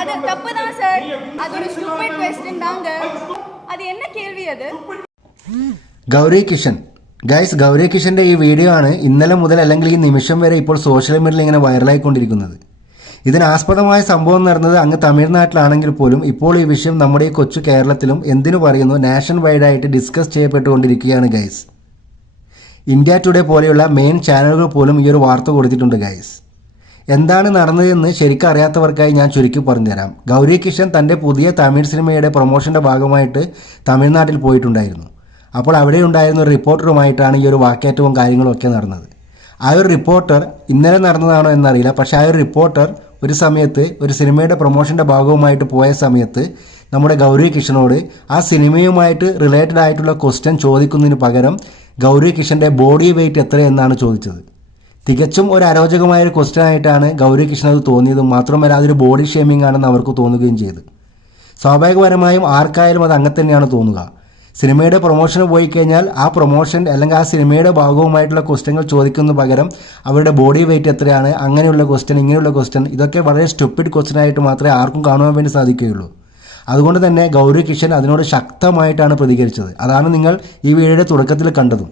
அது தப்பு தான் சார் அது ஒரு ஸ்டூபிட் கொஸ்டின் தாங்க அது என்ன கேள்வி அது ഗൗരി കിഷൻ ഗൈസ് ഗൗരി കിഷന്റെ ഈ വീഡിയോ ആണ് ഇന്നലെ മുതൽ അല്ലെങ്കിൽ ഈ നിമിഷം വരെ ഇപ്പോൾ സോഷ്യൽ മീഡിയയിൽ ഇങ്ങനെ വൈറലായിക്കൊണ്ടിരിക്കുന്നത് ഇതിനാസ്പദമായ സംഭവം നടന്നത് അങ്ങ് തമിഴ്നാട്ടിലാണെങ്കിൽ പോലും ഇപ്പോൾ ഈ വിഷയം നമ്മുടെ ഈ കൊച്ചു കേരളത്തിലും എന്തിനു പറയുന്നു നാഷൻ വൈഡായിട്ട് ഡിസ്കസ് ചെയ്യപ്പെട്ടുകൊണ്ടിരിക്കുകയാണ് ഗൈസ് ഇന്ത്യ ടുഡേ പോലെയുള്ള മെയിൻ ചാനലുകൾ പോലും ഈ ഒരു വാർത്ത കൊടുത്തിട്ടുണ്ട് ഗൈസ് എന്താണ് നടന്നതെന്ന് ശരിക്കും അറിയാത്തവർക്കായി ഞാൻ ചുരുക്കി പറഞ്ഞുതരാം. ഗൗരി കിഷൻ തന്റെ പുതിയ തമിഴ് സിനിമയുടെ പ്രൊമോഷന്റെ ഭാഗമായിട്ട് തമിഴ്നാട്ടിൽ പോയിട്ടുണ്ടായിരുന്നു. അപ്പോൾ അവിടെ ഉണ്ടായിരുന്ന ഒരു റിപ്പോർട്ടറുമായിട്ടാണ് ഈ ഒരു വാക്കേറ്റവും കാര്യങ്ങളും ഒക്കെ നടന്നത്. ആ ഒരു റിപ്പോർട്ടർ ഇന്നലെ നടന്നതാണോ എന്നറിയില്ല. പക്ഷേ ആ ഒരു റിപ്പോർട്ടർ ഒരു സമയത്ത് ഒരു സിനിമയുടെ പ്രൊമോഷന്റെ ഭാഗവുമായിട്ട് പോയ സമയത്ത് നമ്മുടെ ഗൗരി കിഷനോട് ആ സിനിമയുമായിട്ട് റിലേറ്റഡ് ആയിട്ടുള്ള ക്വസ്റ്റ്യൻ ചോദിക്കുന്നതിന് പകരം ഗൗരി കിഷന്റെ ബോഡി വെയിറ്റ് എത്രയെന്നാണ് ചോദിച്ചത്. തികച്ചും ഒരു അരോചകമായ ഒരു ക്വസ്റ്റ്യൻ ആയിട്ടാണ് ഗൗരി കൃഷ്ണ അത് തോന്നിയതും മാത്രമല്ല അതൊരു ബോഡി ഷേമിംഗ് ആണെന്ന് അവർക്ക് തോന്നുകയും ചെയ്തു സ്വാഭാവികപരമായും ആർക്കായാലും അത് അങ്ങനെ തന്നെയാണ് തോന്നുക. സിനിമയുടെ പ്രൊമോഷന് പോയി കഴിഞ്ഞാൽ ആ പ്രൊമോഷൻ അല്ലെങ്കിൽ ആ സിനിമയുടെ ഭാഗവുമായിട്ടുള്ള ക്വസ്റ്റ്യങ്ങൾ ചോദിക്കുന്ന പകരം അവരുടെ ബോഡി വെയിറ്റ് എത്രയാണ് അങ്ങനെയുള്ള ക്വസ്റ്റ്യൻ ഇങ്ങനെയുള്ള ക്വസ്റ്റ്യൻ ഇതൊക്കെ വളരെ സ്റ്റുപ്പിഡ് ക്വസ്റ്റ്യൻ ആയിട്ട് മാത്രമേ ആർക്കും കാണുവാൻ വേണ്ടി സാധിക്കുകയുള്ളൂ. അതുകൊണ്ട് തന്നെ ഗൗരി കിഷൻ അതിനോട് ശക്തമായിട്ടാണ് പ്രതികരിച്ചത്. അതാണ് നിങ്ങൾ ഈ വീഡിയോയുടെ തുടക്കത്തിൽ കണ്ടതും.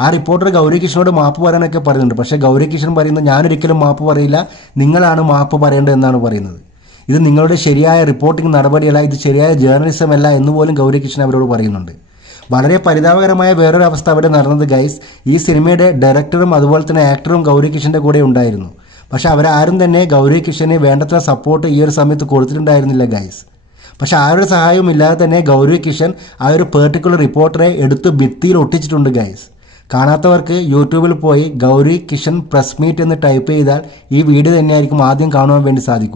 ആ റിപ്പോർട്ടർ ഗൗരി മാപ്പ് പറയാനൊക്കെ പറയുന്നുണ്ട്. പക്ഷേ ഗൗരി കിഷൻ പറയുന്നത് ഞാനൊരിക്കലും മാപ്പ് പറയില്ല. നിങ്ങളാണ് മാപ്പ് പറയേണ്ടത് എന്നാണ് പറയുന്നത്. ഇത് നിങ്ങളുടെ ശരിയായ റിപ്പോർട്ടിംഗ് നടപടിയല്ല ഇത് ശരിയായ ജേർണലിസം അല്ല എന്ന് പോലും ഗൗരി കിഷൻ അവരോട് പറയുന്നുണ്ട്. വളരെ പരിതാപകരമായ വേറൊരു അവസ്ഥ അവിടെ നടന്നത് ഗൈസ് ഈ സിനിമയുടെ ഡയറക്ടറും അതുപോലെ തന്നെ ആക്ടറും ഗൗരി കിഷന്റെ കൂടെ ഉണ്ടായിരുന്നു. പക്ഷെ അവരാരും തന്നെ ഗൗരി വേണ്ടത്ര സപ്പോർട്ട് ഈ ഒരു സമയത്ത് കൊടുത്തിട്ടുണ്ടായിരുന്നില്ല ഗൈസ് പക്ഷെ ആരുടെ സഹായവും ഇല്ലാതെ തന്നെ ഗൗരി കിഷൻ ആ ഒരു പേർട്ടിക്കുലർ റിപ്പോർട്ടറെ എടുത്ത് ഭിത്തിയിൽ ഒട്ടിച്ചിട്ടുണ്ട് ഗൈസ് കാണാത്തവർക്ക് യൂട്യൂബിൽ പോയി ഗൗരി കിഷൻ പ്രസ് മീറ്റ് എന്ന് ടൈപ്പ് ചെയ്താൽ ഈ വീഡിയോ തന്നെയായിരിക്കും ആദ്യം കാണുവാൻ വേണ്ടി സാധിക്കുക.